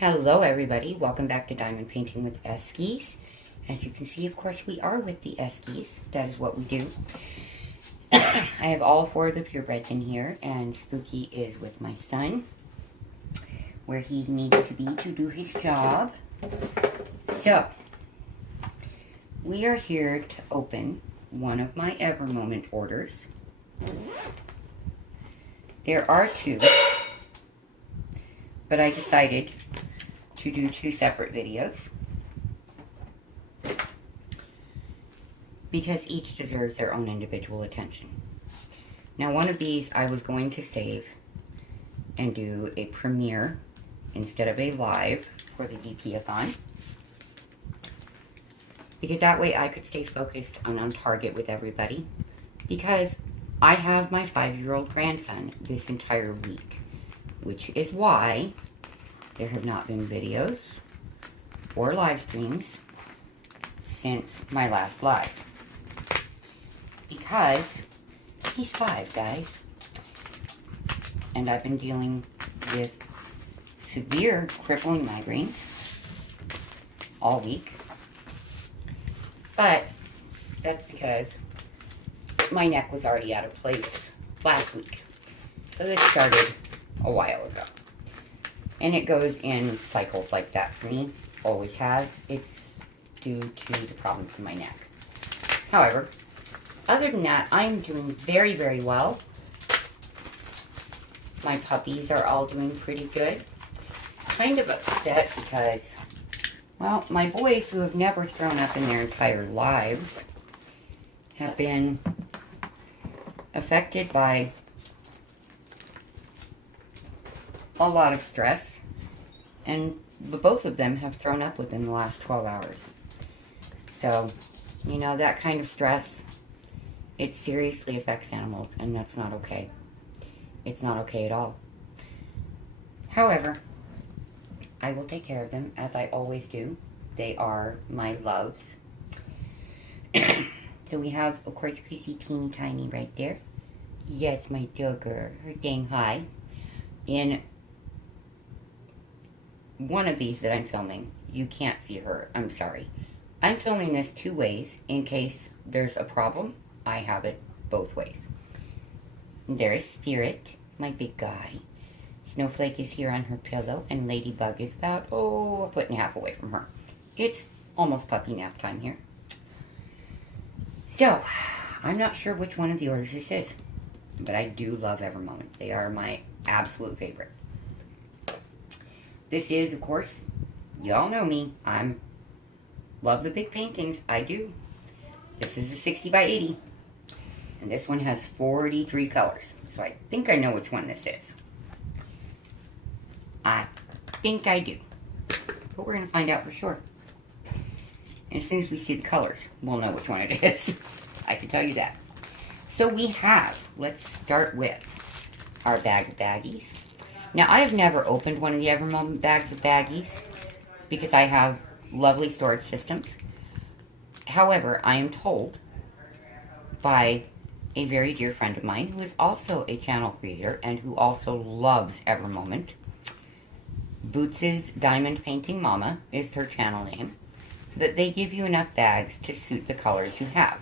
Hello everybody, welcome back to Diamond Painting with Eskies. As you can see, of course, we are with the Eskies. That is what we do. I have all four of the purebreds in here, and Spooky is with my son, where he needs to be to do his job. So, we are here to open one of my Evermoment orders. There are two, but I decided to do two separate videos because each deserves their own individual attention. Now, one of these I was going to save and do a premiere instead of a live for the DP-a-thon, because that way I could stay focused and on target with everybody, because I have my 5-year-old grandson this entire week, which is why there have not been videos or live streams since my last live. Because he's 5, guys. And I've been dealing with severe crippling migraines all week. But that's because my neck was already out of place last week. So this started a while ago. And it goes in cycles like that for me. Always has. It's due to the problems in my neck. However, other than that, I'm doing very, very well. My puppies are all doing pretty good. Kind of upset because, well, my boys who have never thrown up in their entire lives have been affected by a lot of stress, and both of them have thrown up within the last 12 hours. So, you know, that kind of stress, it seriously affects animals, and that's not okay. It's not okay at all. However, I will take care of them, as I always do. They are my loves. So we have, of course, Chrissy Teeny Tiny right there. Yes, my dogger. Her saying hi. In one of these that I'm filming, you can't see her. I'm sorry. I'm filming this 2 ways in case there's a problem. I have it both ways. There is Spirit, my big guy. Snowflake is here on her pillow, and Ladybug is about, a 1.5 foot away from her. It's almost puppy nap time here. So, I'm not sure which one of the orders this is, but I do love Evermoment. They are my absolute favorite. This is, of course, y'all know me. Love the big paintings. I do. This is a 60 by 80. And this one has 43 colors. So I think I know which one this is. I think I do. But we're going to find out for sure. And as soon as we see the colors, we'll know which one it is. I can tell you that. So we have, let's start with our bag of baggies. Now, I have never opened one of the Evermoment bags of baggies because I have lovely storage systems. However, I am told by a very dear friend of mine who is also a channel creator and who also loves Evermoment. Boots' Diamond Painting Mama is her channel name, that they give you enough bags to suit the colors you have.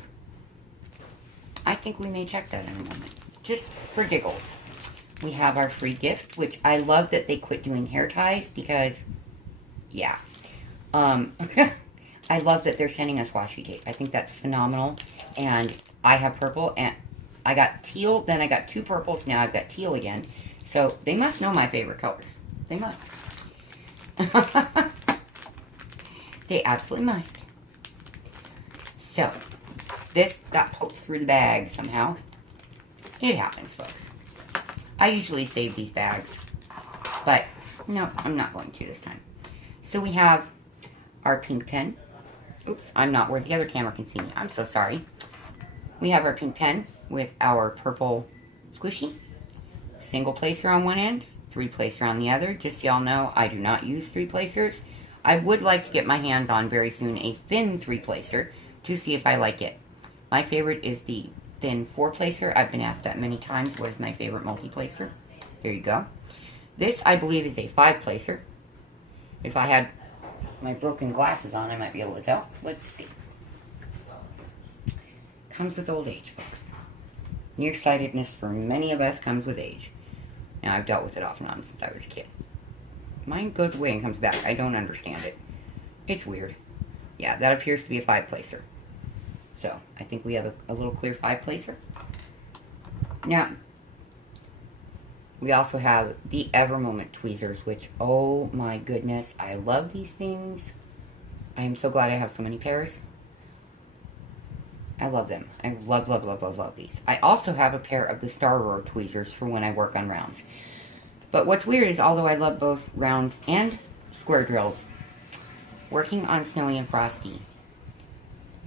I think we may check that in a moment, just for giggles. We have our free gift, which I love that they quit doing hair ties because, yeah. I love that they're sending us washi tape. I think that's phenomenal. And I have purple, and I got teal, then I got 2 purples, now I've got teal again. So they must know my favorite colors. They must. They absolutely must. So, this got poked through the bag somehow. It happens, folks. I usually save these bags, but no, I'm not going to this time. So we have our pink pen. Oops, I'm not where the other camera can see me. I'm so sorry. We have our pink pen with our purple squishy. Single placer on one end, 3 placer on the other. Just so y'all know, I do not use 3 placers. I would like to get my hands on very soon a thin 3 placer to see if I like it. My favorite is the thin 4 placer. I've been asked that many times. What is my favorite multi placer? Here you go. This, I believe, is a 5 placer. If I had my broken glasses on, I might be able to tell. Let's see. Comes with old age, folks. Nearsightedness for many of us comes with age. Now, I've dealt with it off and on since I was a kid. Mine goes away and comes back. I don't understand it. It's weird. Yeah, that appears to be a 5-placer. So, I think we have a little clear 5-placer. Now, we also have the Ever Moment tweezers, which, oh my goodness, I love these things. I am so glad I have so many pairs. I love them. I love, love, love, love, love these. I also have a pair of the Star Roar tweezers for when I work on rounds. But what's weird is, although I love both rounds and square drills, working on Snowy and Frosty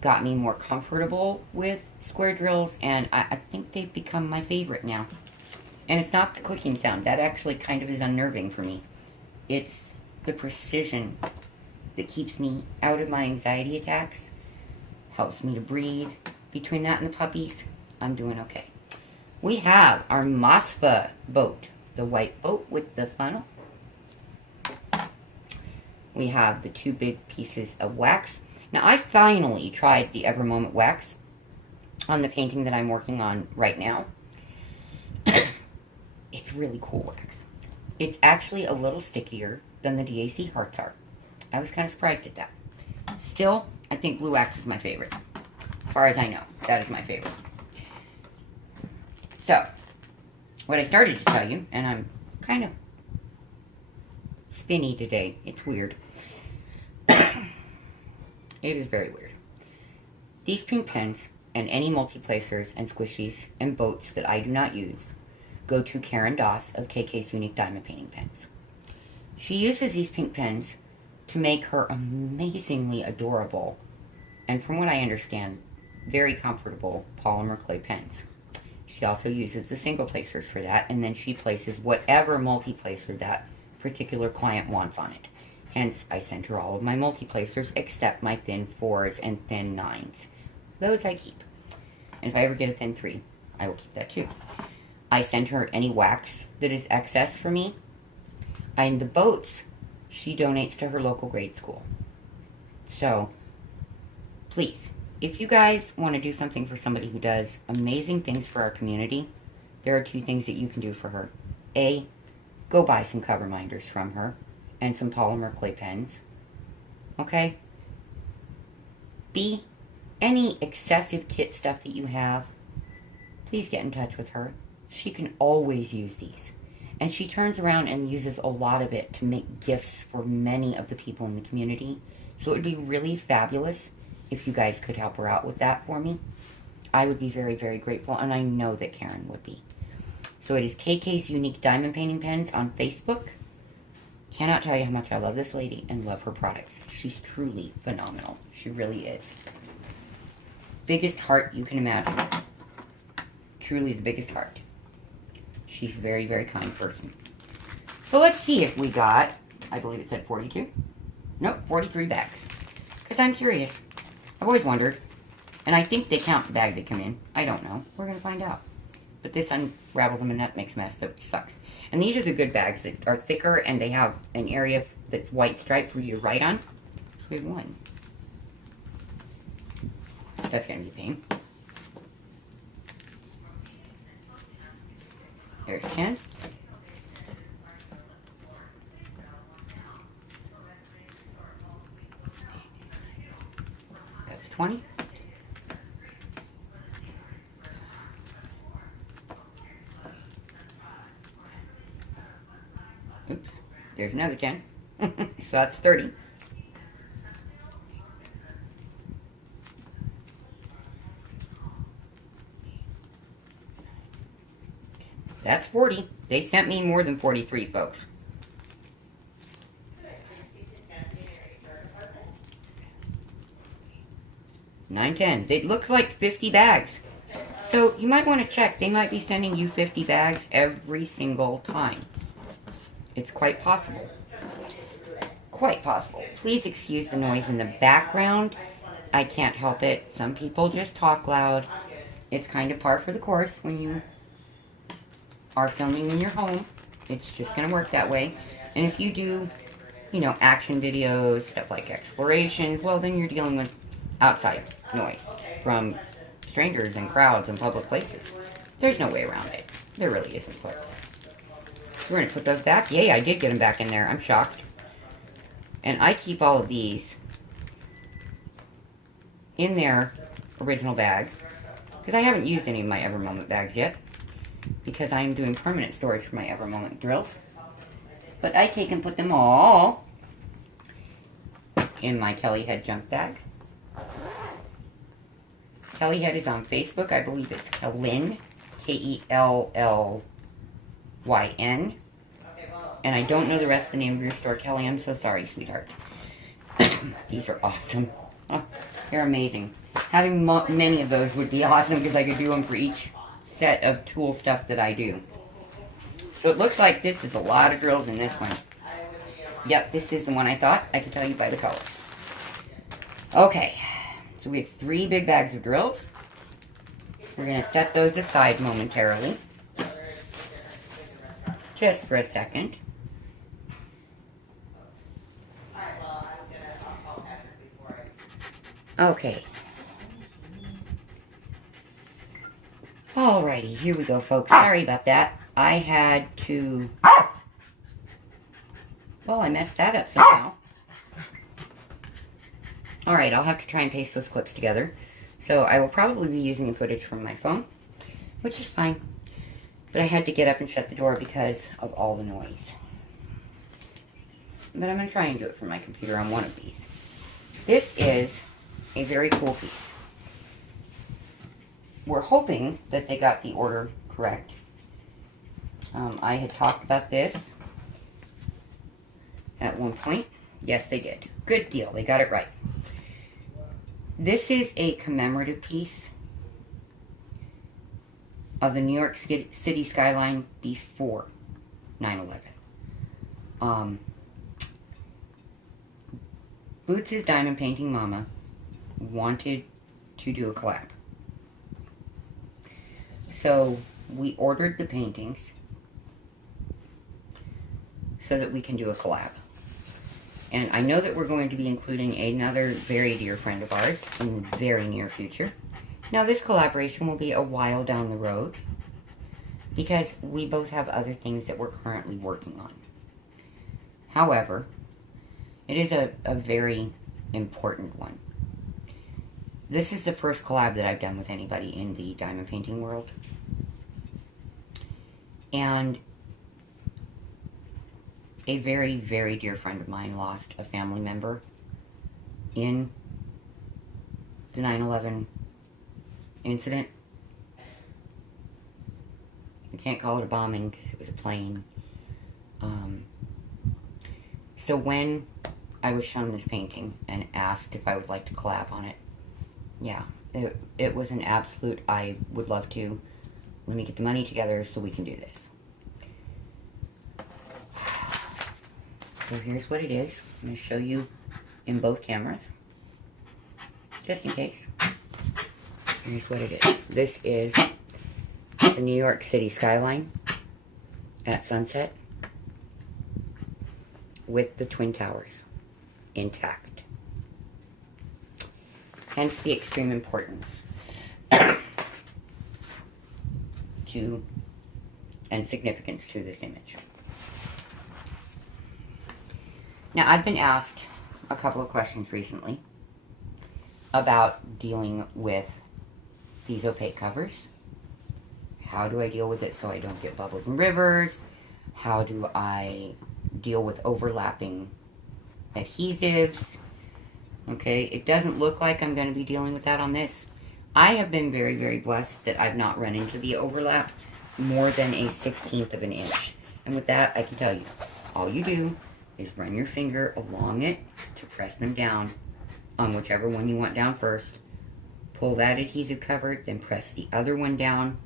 got me more comfortable with square drills, and I think they've become my favorite now. And it's not the clicking sound. That actually kind of is unnerving for me. It's the precision that keeps me out of my anxiety attacks, helps me to breathe. Between that and the puppies, I'm doing okay. We have our Mosfa boat, the white boat with the funnel. We have the 2 big pieces of wax. Now, I finally tried the Ever Moment wax on the painting that I'm working on right now. It's really cool wax. It's actually a little stickier than the DAC hearts are. I was kind of surprised at that. Still, I think blue wax is my favorite. As far as I know, that is my favorite. So, what I started to tell you, and I'm kind of spinny today. It's weird. It is very weird. These pink pens and any multi-placers and squishies and boats that I do not use go to Karen Doss of KK's Unique Diamond Painting Pens. She uses these pink pens to make her amazingly adorable, and from what I understand, very comfortable polymer clay pens. She also uses the single placers for that, and then she places whatever multi-placer that particular client wants on it. Hence, I sent her all of my multi-placers except my thin 4s and thin 9s. Those I keep. And if I ever get a thin 3, I will keep that too. I send her any wax that is excess for me. And the boats, she donates to her local grade school. So, please, if you guys want to do something for somebody who does amazing things for our community, there are 2 things that you can do for her. A, go buy some cover minders from her and some polymer clay pens. Okay? B, any excessive kit stuff that you have, please get in touch with her. She can always use these. And she turns around and uses a lot of it to make gifts for many of the people in the community. So it would be really fabulous if you guys could help her out with that for me. I would be very, very grateful, and I know that Karen would be. So it is KK's Unique Diamond Painting Pens on Facebook. Cannot tell you how much I love this lady and love her products. She's truly phenomenal. She really is. Biggest heart you can imagine. Truly the biggest heart. She's a very, very kind person. So let's see if we got, I believe it said 42. Nope, 43 bags. Because I'm curious. I've always wondered. And I think they count the bag they come in. I don't know. We're going to find out. But this unravels them and that makes a mess. That sucks. And these are the good bags that are thicker and they have an area that's white striped for you to write on. So we have 1. That's going to be a pain. There's 10. That's 20. Oops, there's another 10. So that's 30. That's 40. They sent me more than 43, folks. $9, $10. It looks like 50 bags. So you might want to check. They might be sending you 50 bags every single time. It's quite possible. Quite possible. Please excuse the noise in the background. I can't help it. Some people just talk loud. It's kind of par for the course when you are filming in your home. It's just going to work that way. And if you do you know, action videos, stuff like explorations, well, then you're dealing with outside noise from strangers and crowds and public places. There's no way around it. There really isn't, folks. We're going to put those back. Yay, I did get them back in there. I'm shocked. And I keep all of these in their original bag, because I haven't used any of my Evermoment bags yet, because I'm doing permanent storage for my Evermoment drills. But I take and put them all in my Kelly Head junk bag. Kelly Head is on Facebook. I believe it's Kellyn, Kellyn. And I don't know the rest of the name of your store, Kelly. I'm so sorry, sweetheart. These are awesome. Oh, they're amazing. Having many of those would be awesome, because I could do them for each set of tool stuff that I do. So it looks like this is a lot of drills in this one. Yep, this is the one I thought. I could tell you by the colors. Okay, so we have 3 big bags of drills. We're going to set those aside momentarily. Just for a second. Okay. Alrighty, here we go, folks. Sorry about that. I had to... Well, I messed that up somehow. Alright, I'll have to try and paste those clips together. So I will probably be using the footage from my phone, which is fine. But I had to get up and shut the door because of all the noise. But I'm going to try and do it from my computer on one of these. This is a very cool piece. We're hoping that they got the order correct. I had talked about this at one point. Yes, they did. Good deal. They got it right. This is a commemorative piece of the New York City skyline before 9/11. Boots' diamond painting mama wanted to do a collab. So we ordered the paintings so that we can do a collab. And I know that we're going to be including another very dear friend of ours in the very near future. Now, this collaboration will be a while down the road because we both have other things that we're currently working on. However, it is a very important one. This is the first collab that I've done with anybody in the diamond painting world. And a very, very dear friend of mine lost a family member in the 9/11 incident. We can't call it a bombing because it was a plane. So when I was shown this painting and asked if I would like to collab on it, yeah, it was an absolute, I would love to. Let me get the money together so we can do this. So here's what it is. I'm going to show you in both cameras, just in case. Here's what it is. This is the New York City skyline at sunset with the Twin Towers intact. Hence the extreme importance to and significance to this image. Now, I've been asked a couple of questions recently about dealing with these opaque covers. How do I deal with it so I don't get bubbles and rivers? How do I deal with overlapping adhesives? Okay, it doesn't look like I'm going to be dealing with that on this. I have been very, very blessed that I've not run into the overlap more than a 1/16 of an inch. And with that, I can tell you, all you do is run your finger along it to press them down on whichever one you want down first. Pull that adhesive cover, then press the other one down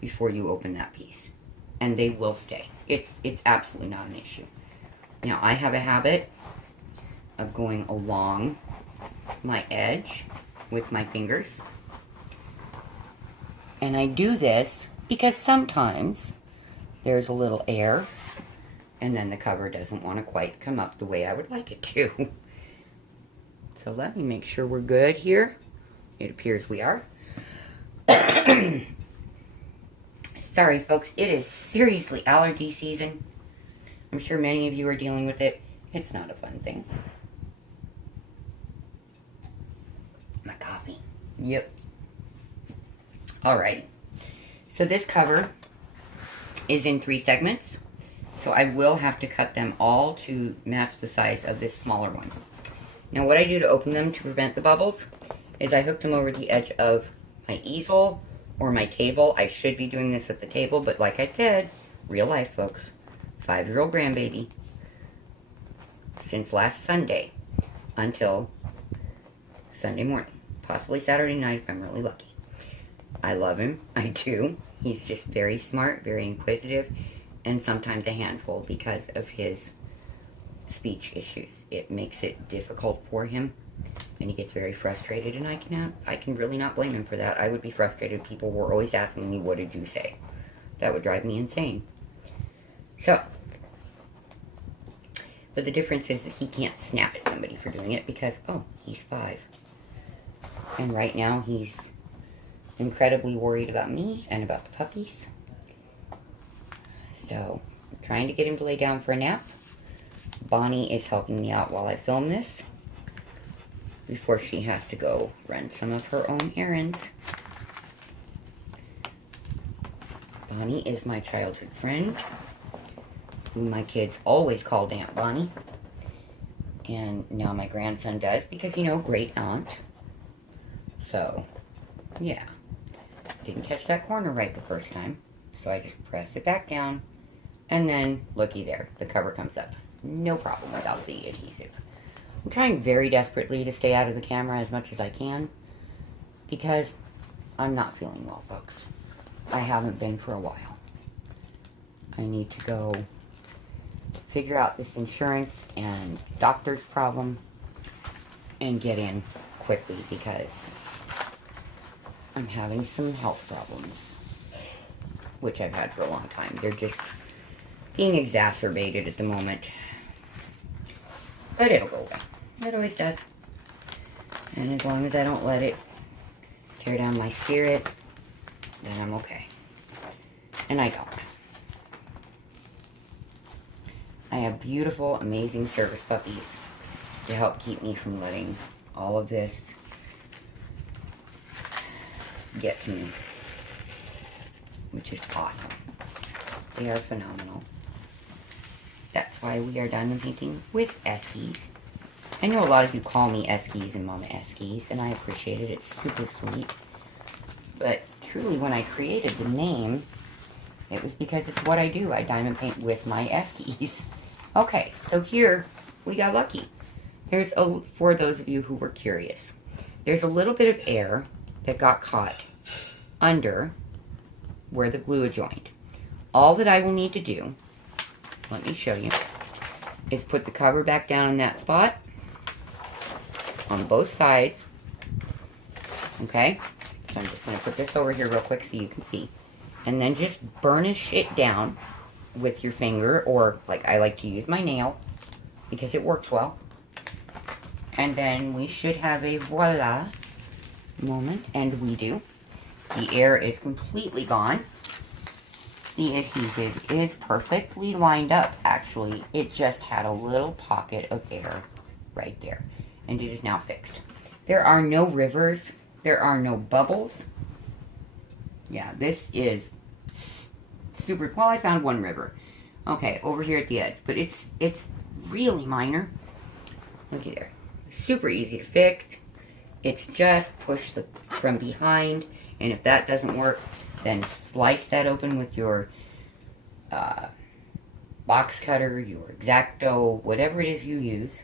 before you open that piece. And they will stay. It's absolutely not an issue. Now, I have a habit of going along my edge with my fingers. And I do this because sometimes there's a little air and then the cover doesn't want to quite come up the way I would like it to. So let me make sure we're good here. It appears we are. Sorry folks, it is seriously allergy season. I'm sure many of you are dealing with it. It's not a fun thing. My coffee. Yep. Alrighty. So this cover is in 3 segments. So I will have to cut them all to match the size of this smaller one. Now what I do to open them to prevent the bubbles is I hook them over the edge of my easel or my table. I should be doing this at the table, but like I said, real life folks, 5-year-old grandbaby, since last Sunday until Sunday morning, possibly Saturday night if I'm really lucky. I love him, I do. He's just very smart, very inquisitive, and sometimes a handful because of his speech issues. It makes it difficult for him, and he gets very frustrated, and I can really not blame him for that. I would be frustrated if people were always asking me, what did you say? That would drive me insane. So, but the difference is that he can't snap at somebody for doing it because, oh, he's 5. And right now he's incredibly worried about me and about the puppies. So, I'm trying to get him to lay down for a nap. Bonnie is helping me out while I film this before she has to go run some of her own errands. Bonnie is my childhood friend, who my kids always called Aunt Bonnie. And now my grandson does because, you know, great aunt. So, yeah. Didn't catch that corner right the first time. So I just pressed it back down. And then, looky there, the cover comes up. No problem without the adhesive. I'm trying very desperately to stay out of the camera as much as I can. Because I'm not feeling well, folks. I haven't been for a while. I need to go figure out this insurance and doctor's problem and get in quickly because I'm having some health problems, which I've had for a long time. They're just being exacerbated at the moment. But it'll go away. It always does. And as long as I don't let it tear down my spirit, then I'm okay. And I don't. I have beautiful, amazing service puppies to help keep me from letting all of this get to me, which is awesome. They are phenomenal. That's why we are diamond painting with Eskies. I know a lot of you call me Eskies and Mama Eskies, and I appreciate it. It's super sweet. But truly, when I created the name, it was because it's what I do. I diamond paint with my Eskies. Okay, so here we got lucky. There's for those of you who were curious, there's a little bit of air that got caught under where the glue joined. All that I will need to do, let me show you, is put the cover back down in that spot on both sides. Okay, so I'm just going to put this over here real quick so you can see. And then just burnish it down with your finger, or like I like to use my nail because it works well. And then we should have a voila moment, and we do. The air is completely gone. The adhesive is perfectly lined up, actually. It just had a little pocket of air right there, and it is now fixed. There are no rivers. There are no bubbles. Yeah, this is super. Well, I found one river. Okay, over here at the edge, but it's really minor. Looky there. Super easy to fix. It's just push from behind, and if that doesn't work, then slice that open with your box cutter, your X-Acto, whatever it is you use.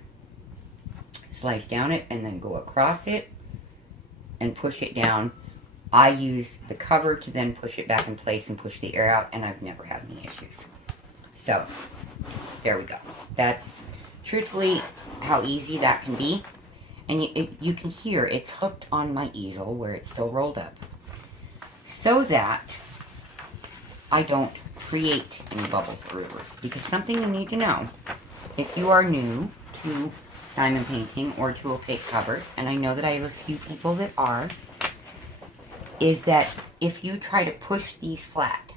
Slice down it and then go across it and push it down. I use the cover to then push it back in place and push the air out, and I've never had any issues. So, there we go. That's truthfully how easy that can be. And you can hear it's hooked on my easel where it's still rolled up, so that I don't create any bubbles or rivers. Because something you need to know, if you are new to diamond painting or to opaque covers, and I know that I have a few people that are, is that if you try to push these flat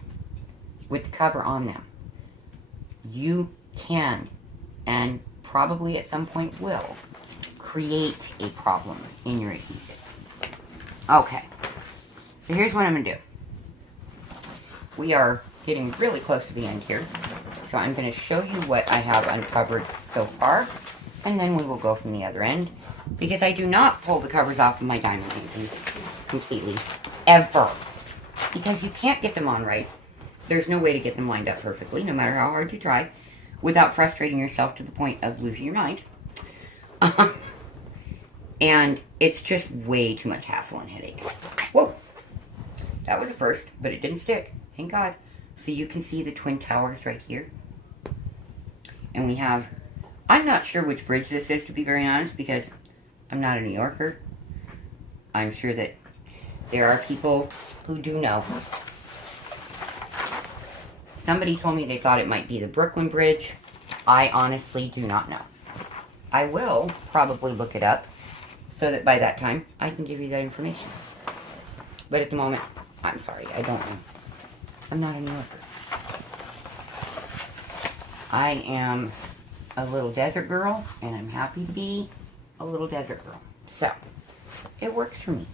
with the cover on them, you can, and probably at some point will, create a problem in your adhesive. Okay, so here's what I'm going to do. We are getting really close to the end here, so I'm going to show you what I have uncovered so far, and then we will go from the other end, because I do not pull the covers off of my diamond paintings completely, ever, because you can't get them on right. There's no way to get them lined up perfectly, no matter how hard you try, without frustrating yourself to the point of losing your mind. And it's just way too much hassle and headache. Whoa! That was a first, but it didn't stick. Thank God. So you can see the Twin Towers right here. And we have, I'm not sure which bridge this is, to be very honest, because I'm not a New Yorker. I'm sure that there are people who do know. Somebody told me they thought it might be the Brooklyn Bridge. I honestly do not know. I will probably look it up so that by that time I can give you that information. But at the moment, I'm sorry, I don't know. I'm not a New Yorker. I am a little desert girl, and I'm happy to be a little desert girl. So, it works for me.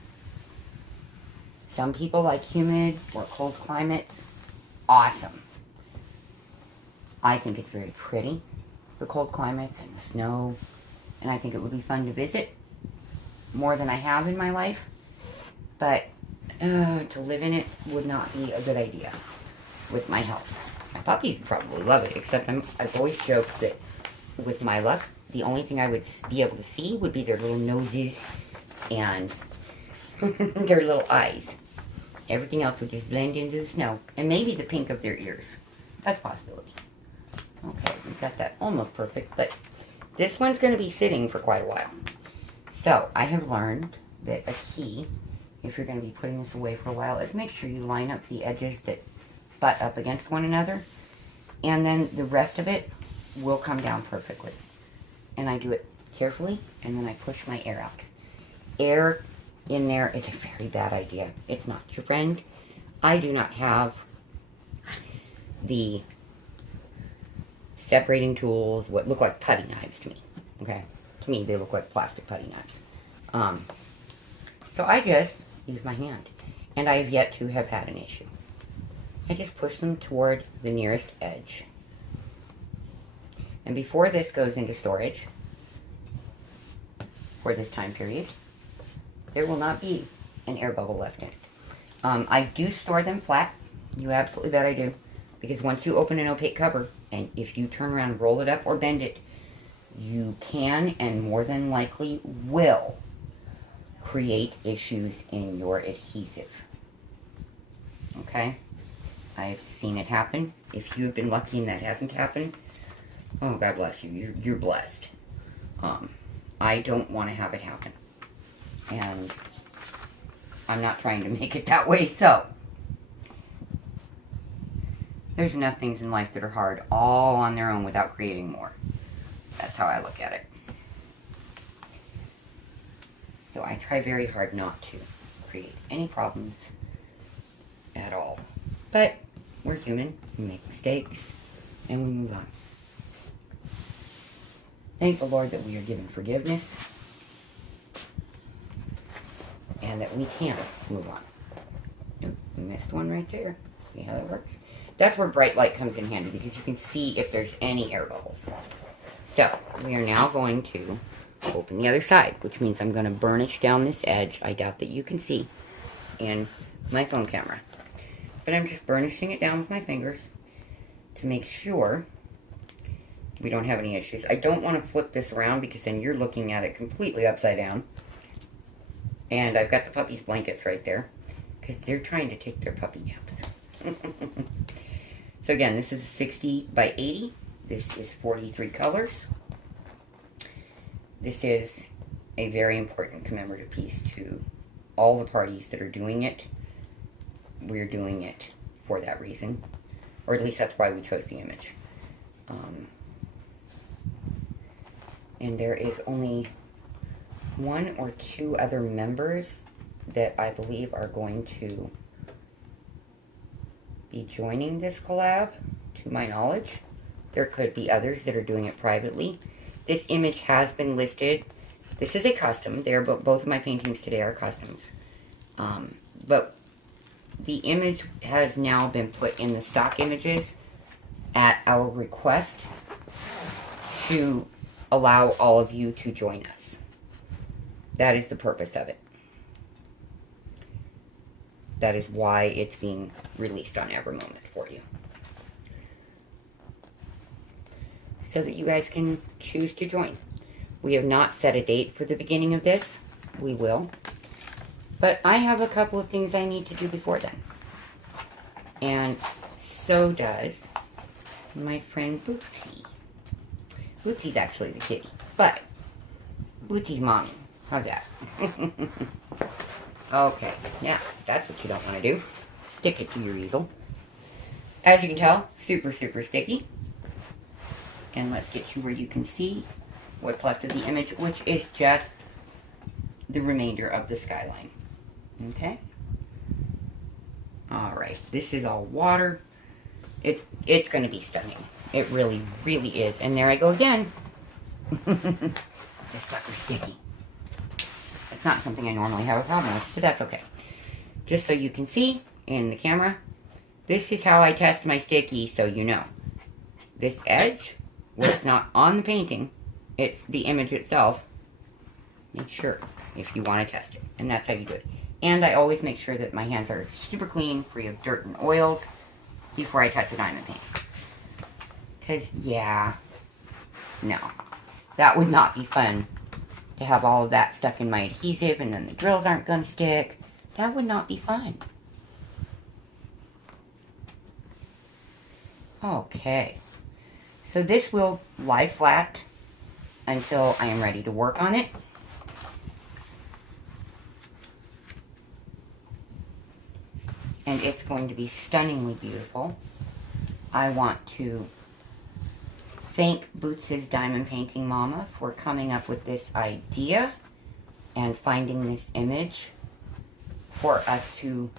Some people like humid or cold climates. Awesome. I think it's very pretty, the cold climates and the snow, and I think it would be fun to visit more than I have in my life, but to live in it would not be a good idea with my health. My puppies probably love it, except I've always joked that with my luck, the only thing I would be able to see would be their little noses and their little eyes. Everything else would just blend into the snow, and maybe the pink of their ears. That's a possibility. Okay, we got that almost perfect, but this one's going to be sitting for quite a while. So, I have learned that a key, if you're going to be putting this away for a while, is make sure you line up the edges that butt up against one another, and then the rest of it will come down perfectly. And I do it carefully, and then I push my air out. Air in there is a very bad idea. It's not your friend. I do not have the separating tools, what look like putty knives to me. Okay? To me, they look like plastic putty knives. So I just use my hand. And I have yet to have had an issue. I just push them toward the nearest edge. And before this goes into storage, for this time period, there will not be an air bubble left in it. I do store them flat. You absolutely bet I do. Because once you open an opaque cover, and if you turn around and roll it up or bend it, you can and more than likely will create issues in your adhesive. Okay? I've seen it happen. If you've been lucky and that hasn't happened, oh, God bless you. You're blessed. I don't want to have it happen. And I'm not trying to make it that way, so there's enough things in life that are hard all on their own without creating more. That's how I look at it. So I try very hard not to create any problems at all. But we're human, we make mistakes, and we move on. Thank the Lord that we are given forgiveness and that we can move on. Oop, we missed one right there. See how that works? That's where bright light comes in handy because you can see if there's any air bubbles. So, we are now going to open the other side, which means I'm going to burnish down this edge. I doubt that you can see in my phone camera. But I'm just burnishing it down with my fingers to make sure we don't have any issues. I don't want to flip this around because then you're looking at it completely upside down. And I've got the puppy's blankets right there because they're trying to take their puppy naps. So again, this is a 60 by 80. This is 43 colors. This is a very important commemorative piece to all the parties that are doing it. We're doing it for that reason. Or at least that's why we chose the image. And there is only 1 or 2 other members that I believe are going to be joining this collab, to my knowledge. There could be others that are doing it privately. This image has been listed. This is a custom. Both of my paintings today are customs. But the image has now been put in the stock images at our request to allow all of you to join us. That is the purpose of it. That is why it's being released on Evermoment for you. So that you guys can choose to join. We have not set a date for the beginning of this. We will. But I have a couple of things I need to do before then. And so does my friend Bootsy. Bootsy's actually the kitty. But Bootsy's mommy. How's that? Okay, now, that's what you don't want to do. Stick it to your easel. As you can tell, super, super sticky. And let's get you where you can see what's left of the image, which is just the remainder of the skyline. Okay? Alright, this is all water. It's going to be stunning. It really, really is. And there I go again. This sucker's sticky. It's not something I normally have a problem with, but that's okay. Just so you can see in the camera, this is how I test my sticky, so you know. This edge, where it's not on the painting, it's the image itself. Make sure if you want to test it, and that's how you do it. And I always make sure that my hands are super clean, free of dirt and oils, before I touch a diamond paint. Because, yeah, no, that would not be fun. To have all of that stuck in my adhesive and then the drills aren't going to stick. That would not be fun. Okay. So this will lie flat until I am ready to work on it. And it's going to be stunningly beautiful. I want to thank Boots' Diamond Painting Mama for coming up with this idea and finding this image for us to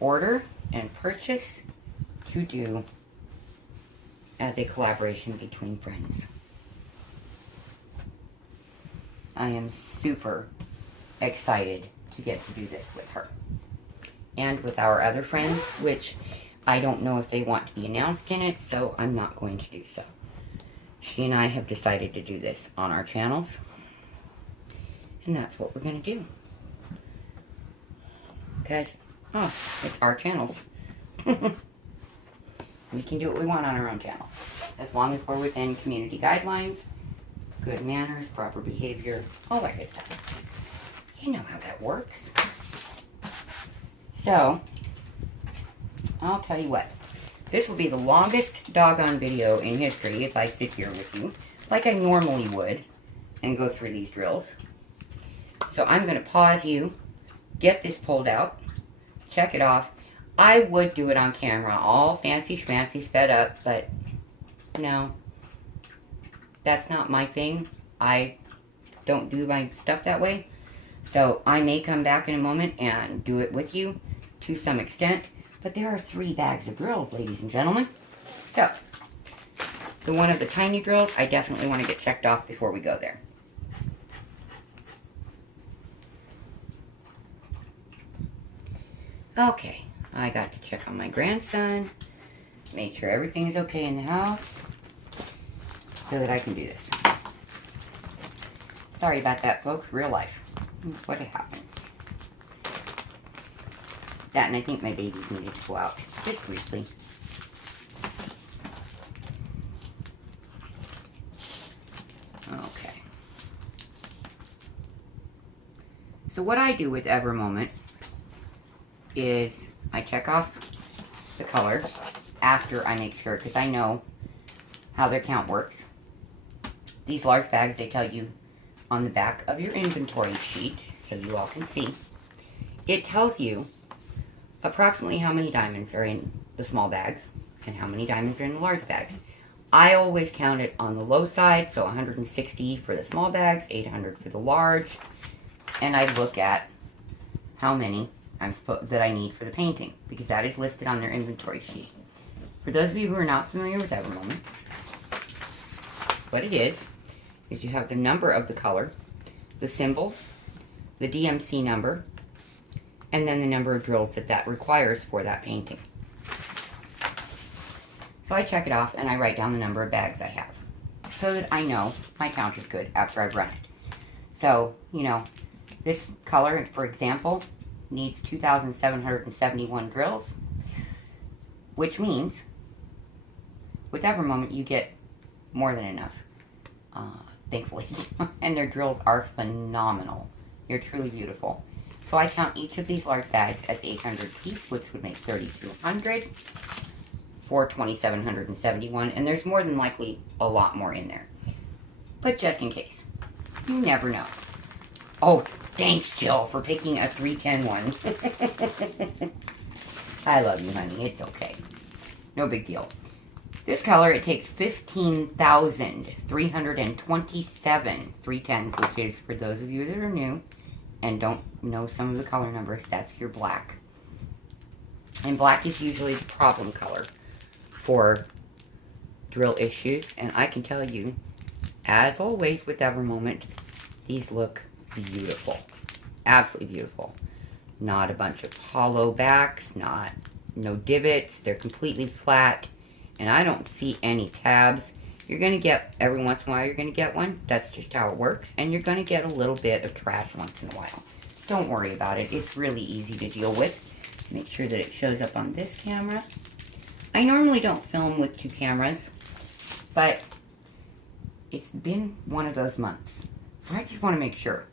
order and purchase to do as a collaboration between friends. I am super excited to get to do this with her. And with our other friends, which I don't know if they want to be announced in it, so I'm not going to do so. She and I have decided to do this on our channels. And that's what we're going to do. Because, oh, it's our channels. We can do what we want on our own channels. As long as we're within community guidelines, good manners, proper behavior, all that good stuff. You know how that works. So, I'll tell you what. This will be the longest doggone video in history if I sit here with you, like I normally would, and go through these drills. So I'm going to pause you, get this pulled out, check it off. I would do it on camera, all fancy schmancy sped up, but no, that's not my thing. I don't do my stuff that way. So I may come back in a moment and do it with you to some extent. But there are 3 bags of drills, ladies and gentlemen. So, the one of the tiny drills, I definitely want to get checked off before we go there. Okay, I got to check on my grandson, make sure everything is okay in the house, so that I can do this. Sorry about that, folks. Real life. That's what happens. That, and I think my babies needed to go out just briefly. Okay. So what I do with Evermoment is I check off the color after I make sure, because I know how their count works. These large bags, they tell you on the back of your inventory sheet, so you all can see. It tells you approximately how many diamonds are in the small bags and how many diamonds are in the large bags. I always count it on the low side, so 160 for the small bags, 800 for the large, and I look at how many that I need for the painting, because that is listed on their inventory sheet. For those of you who are not familiar with Evermoment, what it is you have the number of the color, the symbol, the DMC number, and then the number of drills that requires for that painting. So I check it off and I write down the number of bags I have so that I know my count is good after I've run it. So, you know, this color, for example, needs 2,771 drills, which means with Evermoment you get more than enough, thankfully. And their drills are phenomenal. They're truly beautiful. So I count each of these large bags as 800 piece, which would make 3,200 for 2,771, and there's more than likely a lot more in there. But just in case, you never know. Oh, thanks, Jill, for picking a 310 one. I love you, honey. It's okay. No big deal. This color, it takes 15,327 310s, which is, for those of you that are new and don't know some of the color numbers, that's your black. And black is usually the problem color for drill issues. And I can tell you, as always with Evermoment, these look beautiful. Absolutely beautiful. Not a bunch of hollow backs, no divots. They're completely flat. And I don't see any tabs. You're going to get, every once in a while, you're going to get one. That's just how it works. And you're going to get a little bit of trash once in a while. Don't worry about it. It's really easy to deal with. Make sure that it shows up on this camera. I normally don't film with two cameras, but it's been one of those months. So I just want to make sure.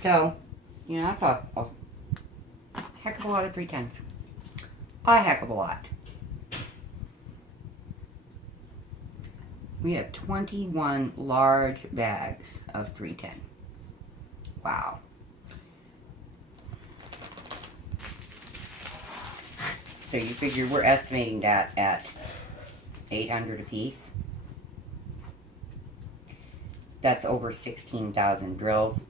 So, you know, that's a heck of a lot of 310s. A heck of a lot. We have 21 large bags of 310. Wow. So you figure we're estimating that at 800 a piece. That's over 16,000 drills.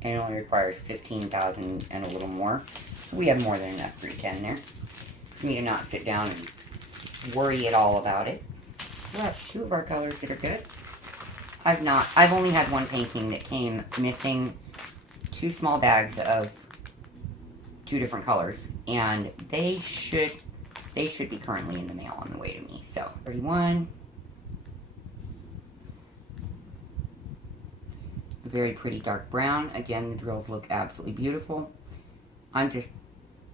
And it only requires 15,000 and a little more. So we have more than enough 310 there for me to not sit down and worry at all about it. So that's two of our colors that are good. I've only had one painting that came missing 2 small bags of 2 different colors. And they should be currently in the mail on the way to me. So 31. A very pretty dark brown. Again, the drills look absolutely beautiful. I'm just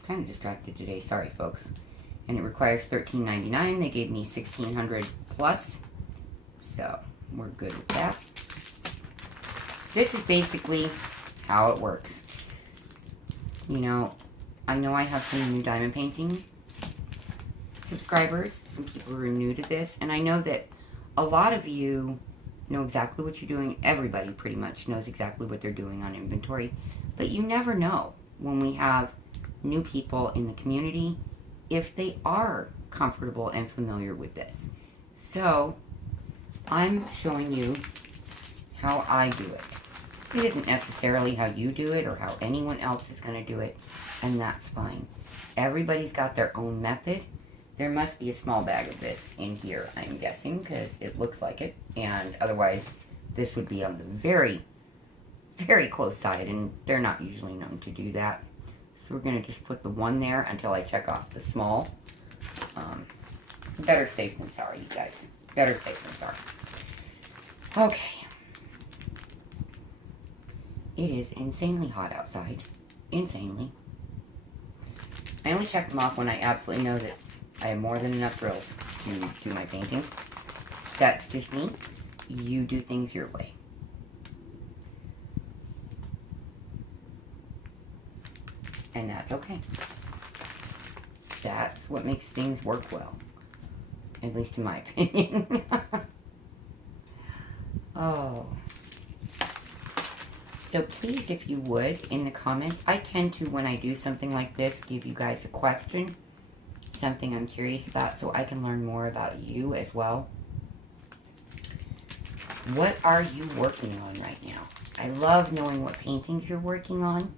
kind of distracted today. Sorry, folks. And it requires $13.99. They gave me 1,600 plus. So, we're good with that. This is basically how it works. You know I have some new diamond painting subscribers. Some people who are new to this. And I know that a lot of you know exactly what you're doing. Everybody pretty much knows exactly what they're doing on inventory. But you never know when we have new people in the community if they are comfortable and familiar with this. So, I'm showing you how I do it. It isn't necessarily how you do it or how anyone else is going to do it, and that's fine. Everybody's got their own method. There must be a small bag of this in here, I'm guessing, because it looks like it. And otherwise, this would be on the very, very close side, and they're not usually known to do that. So we're going to just put the one there until I check off the small. Better safe than sorry, you guys. Better safe than sorry. Okay. It is insanely hot outside. Insanely. I only check them off when I absolutely know that I have more than enough drills to do my painting. That's just me. You do things your way. And that's okay. That's what makes things work well. At least in my opinion. Oh. So please, if you would, in the comments, I tend to, when I do something like this, give you guys a question, something I'm curious about, so I can learn more about you as well. What are you working on right now? I love knowing what paintings you're working on.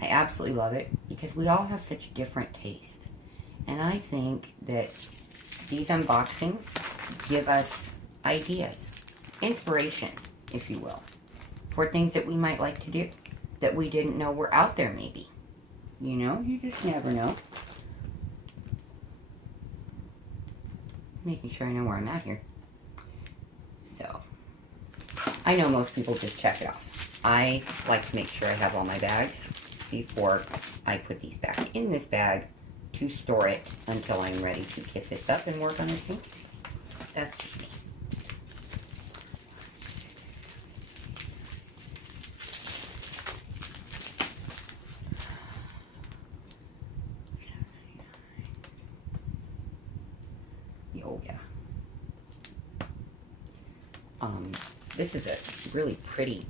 I absolutely love it because we all have such different tastes. And I think that these unboxings give us ideas, inspiration, if you will, for things that we might like to do that we didn't know were out there maybe. You know, you just never know. Making sure I know where I'm at here. So, I know most people just check it off. I like to make sure I have all my bags before I put these back in this bag to store it until I'm ready to kit this up and work on this thing. That's just me. Oh yeah. This is a really pretty,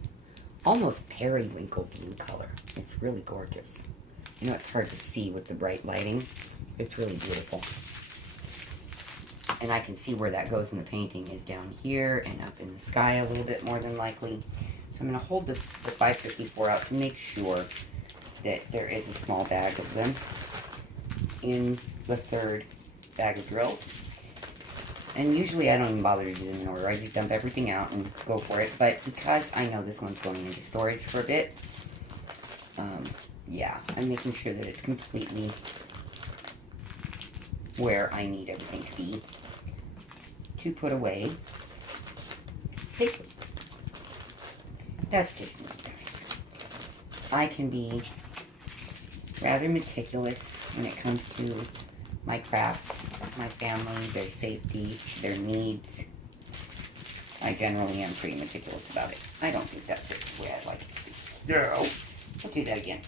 almost periwinkle blue color. It's really gorgeous. I know it's hard to see with the bright lighting. It's really beautiful. And I can see where that goes in the painting is down here and up in the sky a little bit more than likely. So I'm going to hold the 554 out to make sure that there is a small bag of them in the third bag of drills. And usually I don't even bother to do them in order. I just dump everything out and go for it. But because I know this one's going into storage for a bit, yeah, I'm making sure that it's completely where I need everything to be to put away safely. That's just me, guys. I can be rather meticulous when it comes to my crafts, my family, their safety, their needs. I generally am pretty meticulous about it. I don't think that's the way I'd like it to be. No. I'll do that again.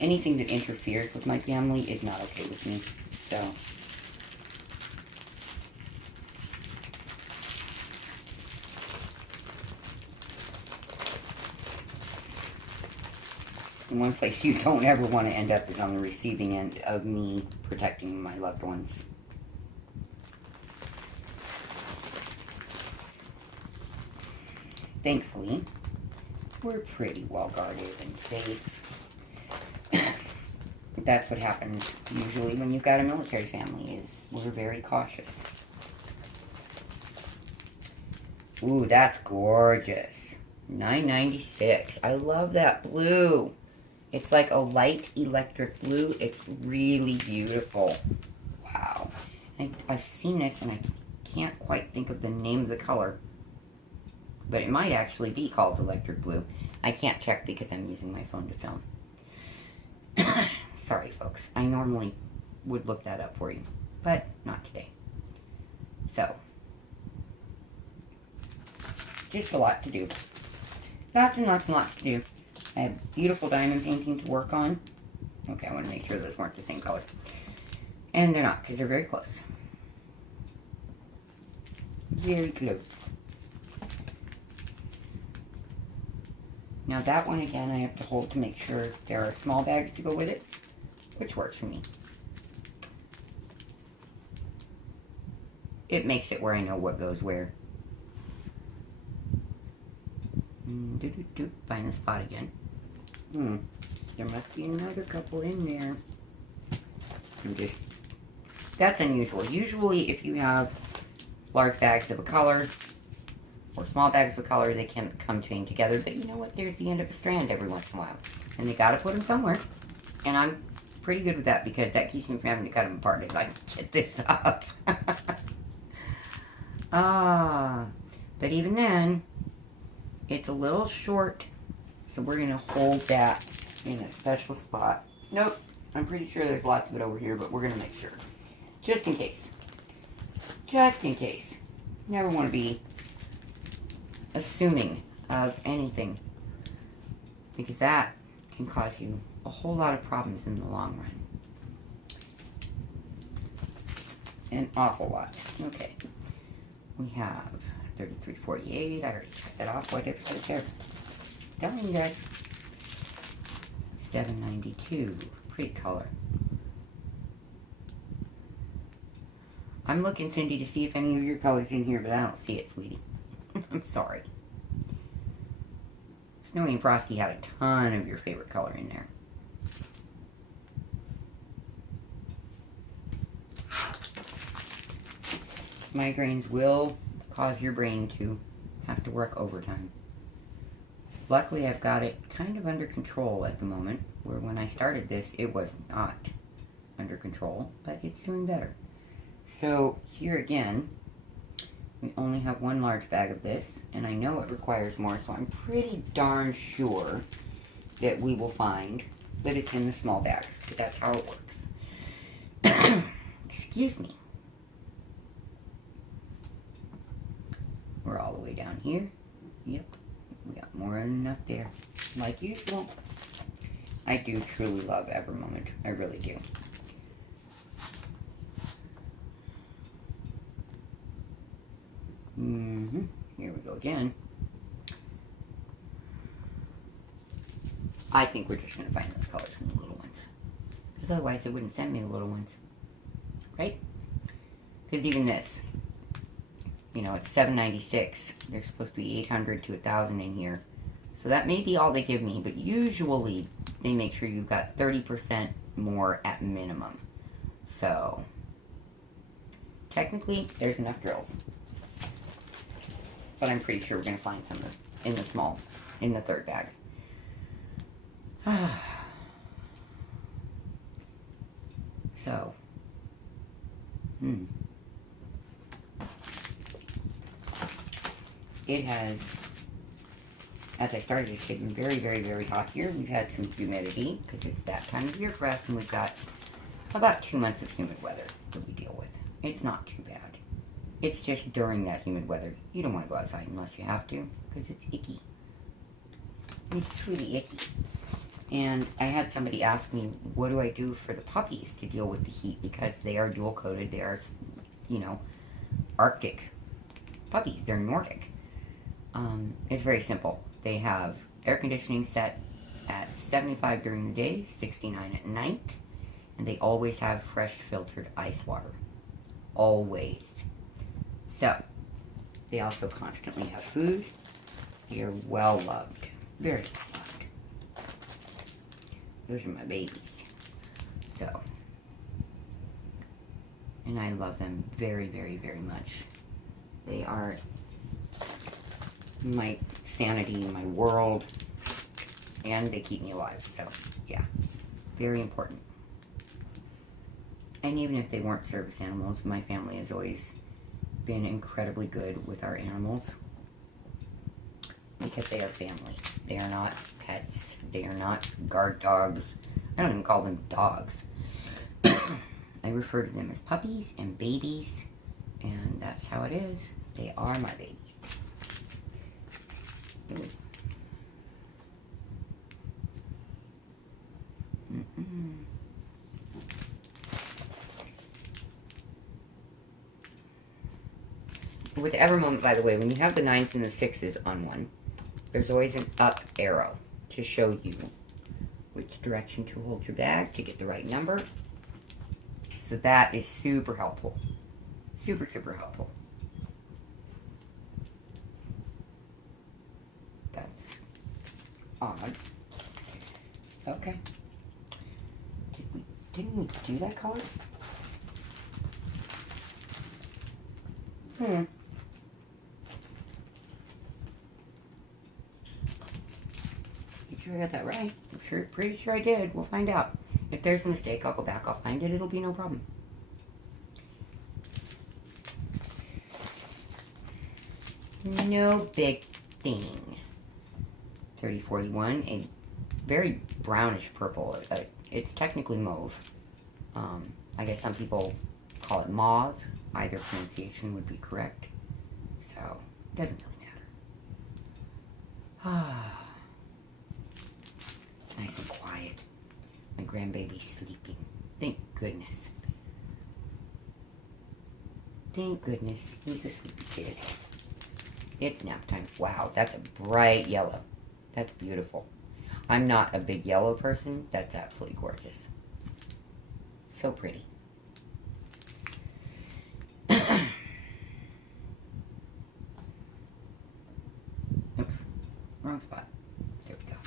Anything that interferes with my family is not okay with me. So, and one place you don't ever want to end up is on the receiving end of me protecting my loved ones. Thankfully, we're pretty well guarded and safe. That's what happens usually when you've got a military family, is we're very cautious. Ooh, that's gorgeous. $9.96. I love that blue. It's like a light electric blue. It's really beautiful. Wow. I've seen this and I can't quite think of the name of the color. But it might actually be called electric blue. I can't check because I'm using my phone to film. Sorry, folks. I normally would look that up for you, but not today. So, just a lot to do. Lots and lots and lots to do. I have beautiful diamond painting to work on. Okay, I want to make sure those weren't the same color. And they're not, because they're very close. Very close. Now that one, again, I have to hold to make sure there are small bags to go with it, which works for me. It makes it where I know what goes where. Find the spot again. There must be another couple in there. That's unusual. Usually if you have large bags of a color or small bags of a color, they can come chained together. But you know what? There's the end of a strand every once in a while. And they gotta put them somewhere. And I'm pretty good with that because that keeps me from having to cut them apart if I can get this up. But even then, it's a little short. So we're gonna hold that in a special spot. Nope, I'm pretty sure there's lots of it over here, but we're gonna make sure. Just in case. Just in case. Never want to be assuming of anything, because that can cause you a whole lot of problems in the long run. an awful lot. Okay. We have 33.48. I already checked that off. Why did I put it there? Telling you guys. 792. Pretty color. I'm looking, Cindy, to see if any of your colors in here, but I don't see it, sweetie. I'm sorry. Snowy and Frosty had a ton of your favorite color in there. Migraines will cause your brain to have to work overtime. Luckily, I've got it kind of under control at the moment, where when I started this, it was not under control, but it's doing better. So here again, we only have one large bag of this, and I know it requires more, so I'm pretty darn sure that we will find that it's in the small bags, because that's how it works. Excuse me. We're all the way down here. Yep, we got more than enough there, like usual. I do truly love every moment. I really do. Here we go again. I think we're just going to find those colors in the little ones. Because otherwise they wouldn't send me the little ones. Right? Because even this, you know, it's $7.96. There's supposed to be 800 to 1,000 in here. So that may be all they give me, but usually they make sure you've got 30% more at minimum. So, technically, there's enough drills. But I'm pretty sure we're going to find some in the small, in the third bag. So, it has, as I started, it's getting very, very, very hot here. We've had some humidity, because it's that time of year for us, and we've got about 2 months of humid weather that we deal with. It's not too bad. It's just during that humid weather, you don't want to go outside unless you have to, because it's icky. It's truly icky. And I had somebody ask me, what do I do for the puppies to deal with the heat? Because they are dual coated, they are, you know, Arctic puppies, they're Nordic. It's very simple. They have air conditioning set at 75 during the day, 69 at night, and they always have fresh filtered ice water. Always. So, they also constantly have food. They are well loved. Very well loved. Those are my babies. So, and I love them very, very, very much. They are my sanity, my world, and they keep me alive. So, yeah, very important. And even if they weren't service animals, my family has always been incredibly good with our animals because they are family. They are not pets. They are not guard dogs. I don't even call them dogs. I refer to them as puppies and babies, and that's how it is. They are my babies. With every moment, by the way, when you have the 9s and the 6s on one, there's always an up arrow to show you which direction to hold your bag to get the right number. So that is super helpful. Super, super helpful. That's odd. Okay. Didn't we do that color? I got that right. I'm pretty sure I did. We'll find out. If there's a mistake, I'll go back. I'll find it. It'll be no problem. No big thing. 3041, a very brownish purple. It's technically mauve. I guess some people call it mauve. Either pronunciation would be correct. So, it doesn't really matter. Nice and quiet. My grandbaby's sleeping. Thank goodness. Thank goodness. He's a sleepy kid. It's nap time. Wow, that's a bright yellow. That's beautiful. I'm not a big yellow person. That's absolutely gorgeous. So pretty. Oops, wrong spot. There we go.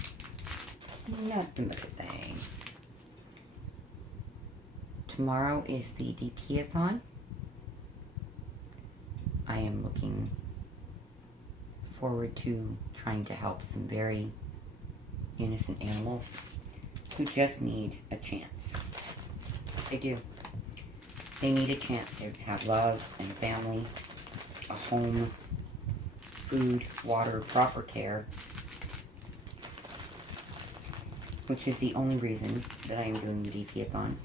Nothing but a thing. Tomorrow is the DP-a-thon. I am looking forward to trying to help some very innocent animals who just need a chance. They do. They need a chance to have love and family, a home, food, water, proper care, which is the only reason that I am doing the DP-a-thon,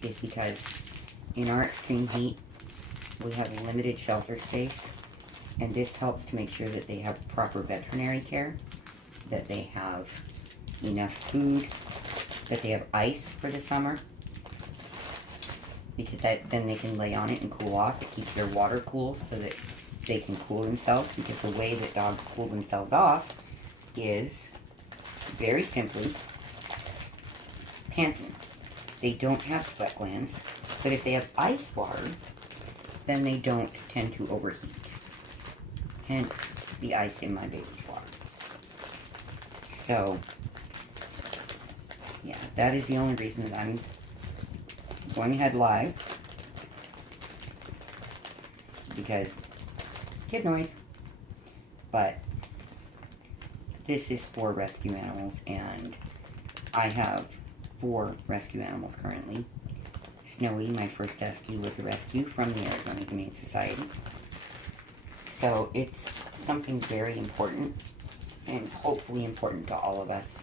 is because in our extreme heat, we have limited shelter space, and this helps to make sure that they have proper veterinary care, that they have enough food, that they have ice for the summer, because then they can lay on it and cool off. It keeps their water cool so that they can cool themselves, because the way that dogs cool themselves off is very simply panting. They don't have sweat glands, but if they have ice water, then they don't tend to overheat. Hence the ice in my baby's water. So, yeah, that is the only reason that I'm going ahead live. Because kid noise. But this is for rescue animals, and I have 4 rescue animals currently. Snowy, my first rescue, was a rescue from the Arizona Humane Society. So it's something very important, and hopefully important to all of us,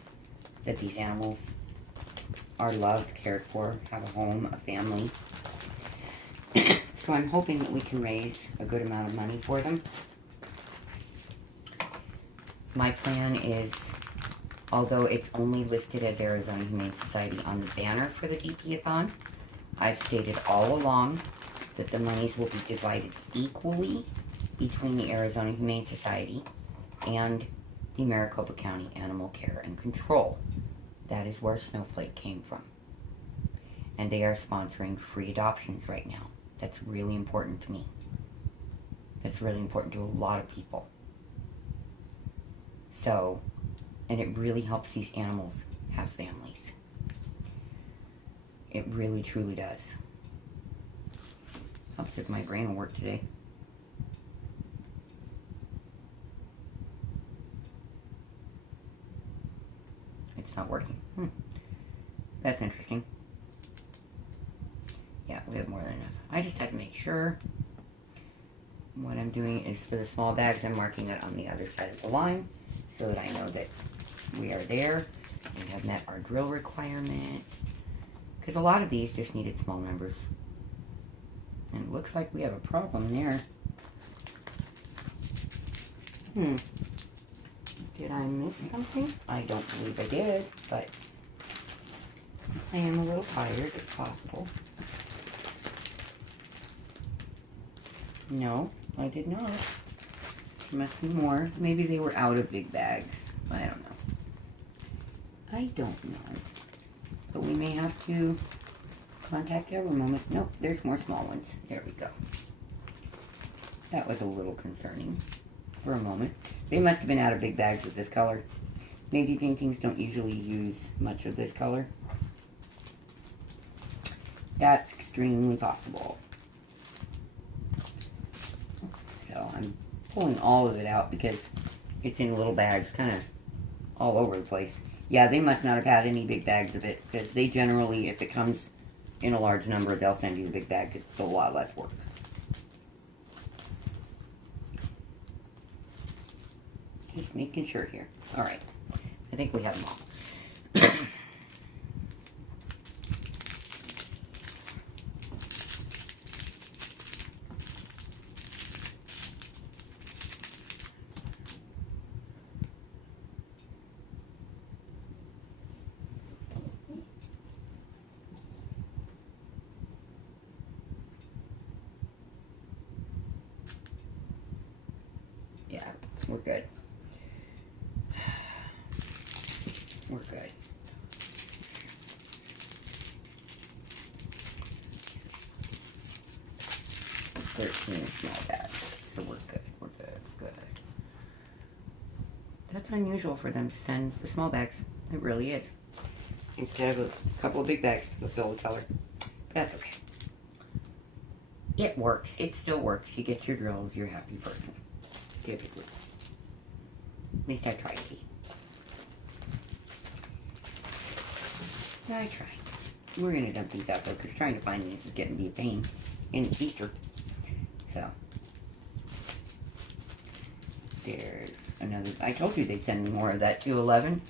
that these animals are loved, cared for, have a home, a family. So I'm hoping that we can raise a good amount of money for them. My plan is, although it's only listed as Arizona Humane Society on the banner for the DP-a-thon, I've stated all along that the monies will be divided equally between the Arizona Humane Society and the Maricopa County Animal Care and Control. That is where Snowflake came from. And they are sponsoring free adoptions right now. That's really important to me. That's really important to a lot of people. So, and it really helps these animals have families. It really, truly does. Helps if my brain will work today. It's not working. That's interesting. Yeah, we have more than enough. I just had to make sure. What I'm doing is, for the small bags, I'm marking it on the other side of the line so that I know that we are there and have met our drill requirement. Because a lot of these just needed small numbers. And it looks like we have a problem there. Did I miss something? I don't believe I did, but I am a little tired. It's possible. No, I did not. There must be more. Maybe they were out of big bags. I don't know. I don't know. But we may have to contact Evermoment. Nope, there's more small ones. There we go. That was a little concerning for a moment. They must have been out of big bags with this color. Maybe paintings don't usually use much of this color. That's extremely possible. So I'm pulling all of it out because it's in little bags, kind of all over the place. Yeah, they must not have had any big bags of it, because they generally, if it comes in a large number, they'll send you the big bag because it's a lot less work. Just making sure here. Alright, I think we have them all. 13 small bags. So we're good, we're good, good. That's unusual for them to send the small bags. It really is. Instead of a couple of big bags to fill the color. But that's okay. It works. It still works. You get your drills, you're a happy person. Typically. At least I try to be. I try. We're going to dump these out though, because trying to find these is getting to be a pain in the keister. So. There's another. I told you they'd send me more of that 211.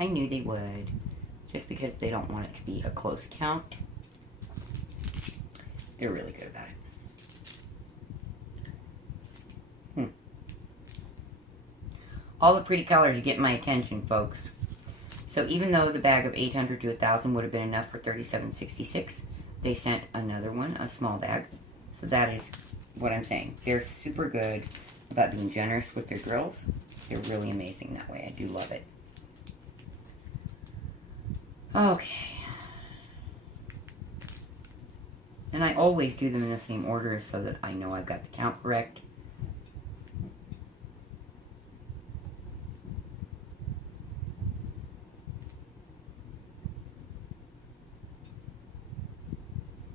I knew they would. Just because they don't want it to be a close count. They're really good about it. All the pretty colors are getting my attention, folks. So even though the bag of 800 to 1,000 would have been enough for $37.66, they sent another one, a small bag. So that is what I'm saying. They're super good about being generous with their drills. They're really amazing that way. I do love it. Okay. And I always do them in the same order so that I know I've got the count correct.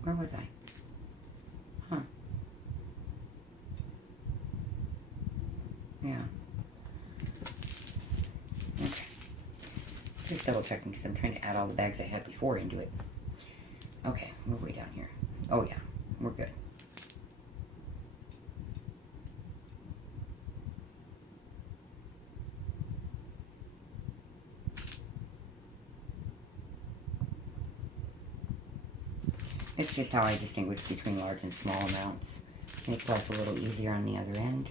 Where was I? Huh. Yeah. Okay. Just double checking because I'm trying to add all the bags I had before into it. Okay, we're way down here. Oh yeah, we're good. It's just how I distinguish between large and small amounts. Makes life a little easier on the other end.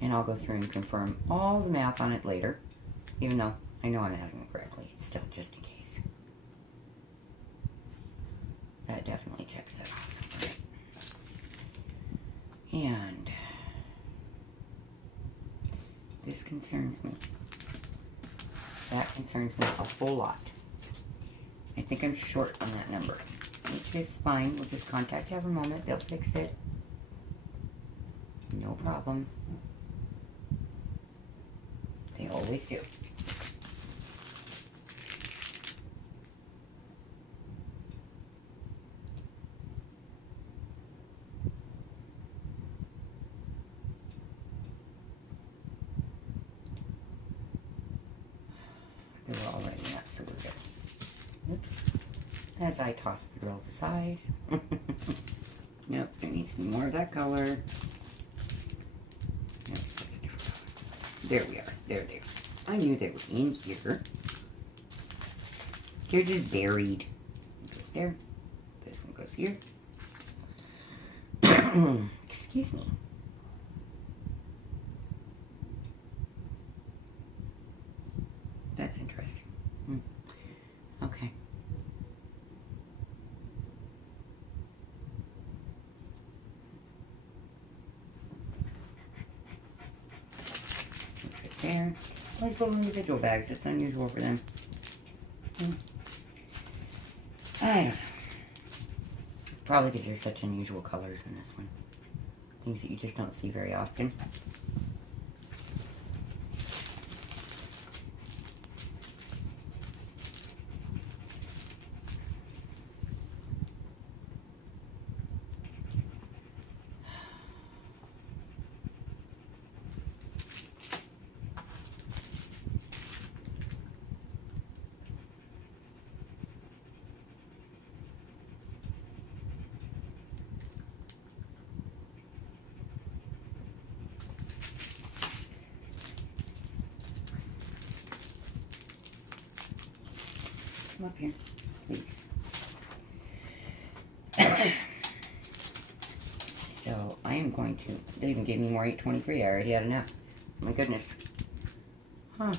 And I'll go through and confirm all the math on it later. Even though I know I'm adding it correctly. It's still just in case. That definitely checks that off. Right. And this concerns me. That concerns me a whole lot. I think I'm short on that number. Which is fine. We'll just contact every moment. They'll fix it. No problem. They always do. They were all lighting up, so we're good. Oops. As I toss the drills aside. Nope, there needs to be more of that color. Nope, there we are. There they are. I knew they were in here. They're just buried. It goes there. This one goes here. Excuse me. That's interesting. Okay. Right there. Nice little individual bags. It's unusual for them. I don't know. Probably because there's such unusual colors in this one. Things that you just don't see very often. Come up here, please. So I am going to, they even gave me more 823. I already had enough. My goodness. Huh.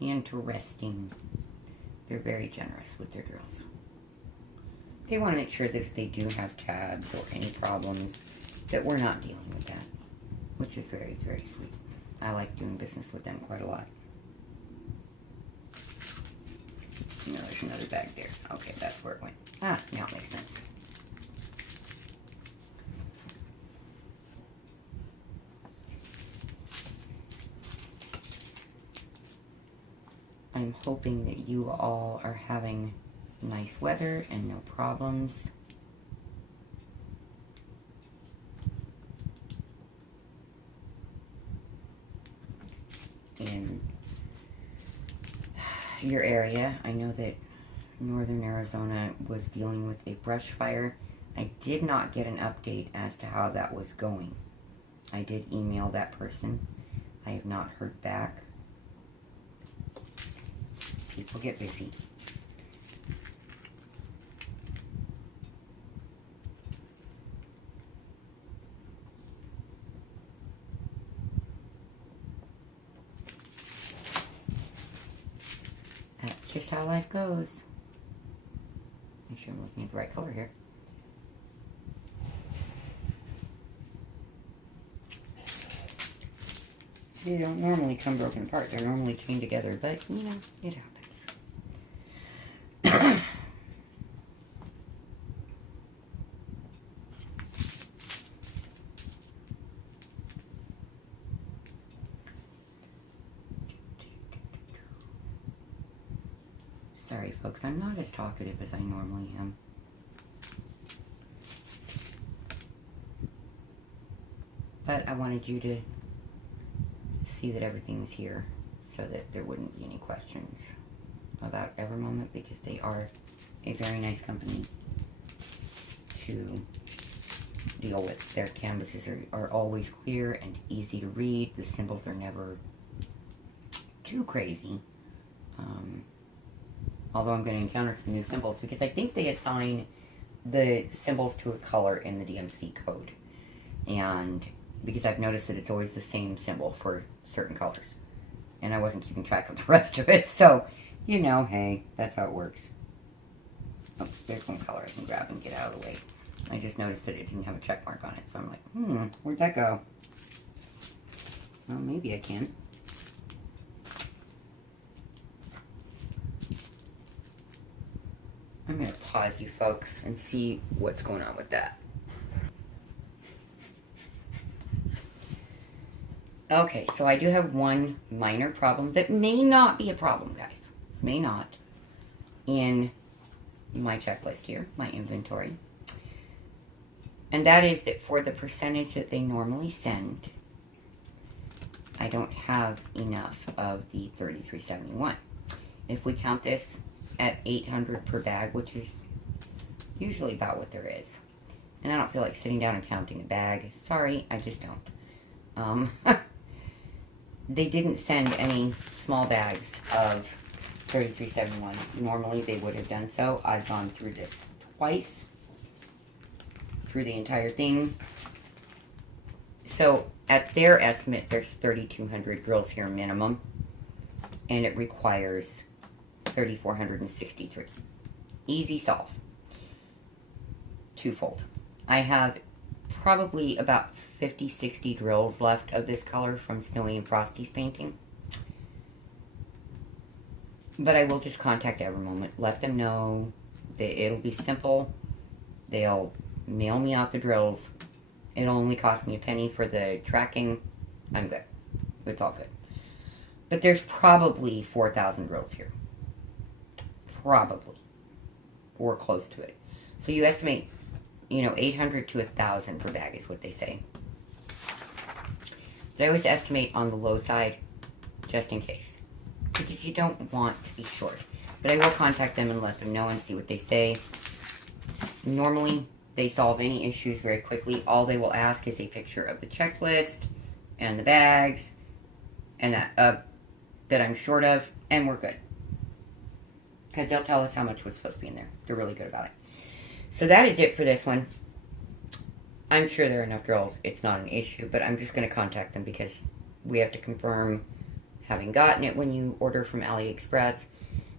Interesting. They're very generous with their drills. They want to make sure that if they do have tabs or any problems, that we're not dealing with that. Which is very, very sweet. I like doing business with them quite a lot. You know, there's another bag there. Okay, that's where it went. Ah, now it makes sense. I'm hoping that you all are having nice weather and no problems. In your area. I know that northern Arizona was dealing with a brush fire. I did not get an update as to how that was going. I did email that person. I have not heard back. People get busy. That's just how life goes. Make sure I'm looking at the right color here. They don't normally come broken apart. They're normally chained together, but, you know, it happens. Sorry, folks, I'm not as talkative as I normally am. But I wanted you to see that everything's here so that there wouldn't be any questions about Evermoment, because they are a very nice company to deal with. Their canvases are always clear and easy to read. The symbols are never too crazy. Although I'm going to encounter some new symbols, because I think they assign the symbols to a color in the DMC code. And because I've noticed that it's always the same symbol for certain colors. And I wasn't keeping track of the rest of it, so, you know, hey, that's how it works. Oops, there's one color I can grab and get out of the way. I just noticed that it didn't have a check mark on it, so I'm like, where'd that go? Well, maybe I can. I'm going to pause you folks and see what's going on with that. Okay, so I do have one minor problem that may not be a problem, guys. May not. In my checklist here, my inventory. And that is that for the percentage that they normally send, I don't have enough of the 3371. If we count this at 800 per bag, which is usually about what there is. And I don't feel like sitting down and counting a bag. Sorry, I just don't. They didn't send any small bags of 3371. Normally they would have done so. I've gone through this twice, through the entire thing. So at their estimate, there's 3,200 drills here minimum, and it requires 3,463. Easy solve. Twofold. I have probably about 50, 60 drills left of this color from Snowy and Frosty's painting. But I will just contact Evermoment, let them know that it'll be simple. They'll mail me out the drills. It'll only cost me a penny for the tracking. I'm good. It's all good. But there's probably 4,000 drills here. Probably. Or close to it. So you estimate, 800 to 1,000 per bag is what they say. But I always estimate on the low side, just in case. Because you don't want to be short. But I will contact them and let them know and see what they say. Normally, they solve any issues very quickly. All they will ask is a picture of the checklist and the bags and that I'm short of, and we're good. Because they'll tell us how much was supposed to be in there. They're really good about it. So that is it for this one. I'm sure there are enough drills. It's not an issue, but I'm just going to contact them because we have to confirm having gotten it when you order from AliExpress.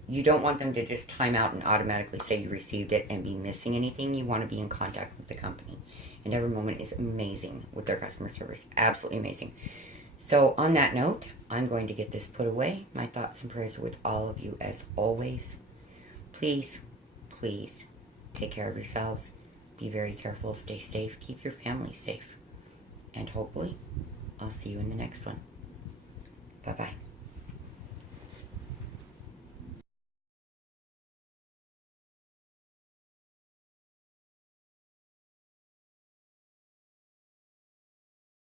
You don't want them to just time out and automatically say you received it and be missing anything. You want to be in contact with the company. And Evermoment is amazing with their customer service. Absolutely amazing. So on that note, I'm going to get this put away. My thoughts and prayers are with all of you as always. please, please take care of yourselves. Be very careful. Stay safe. Keep your family safe. And hopefully, I'll see you in the next one. Bye-bye.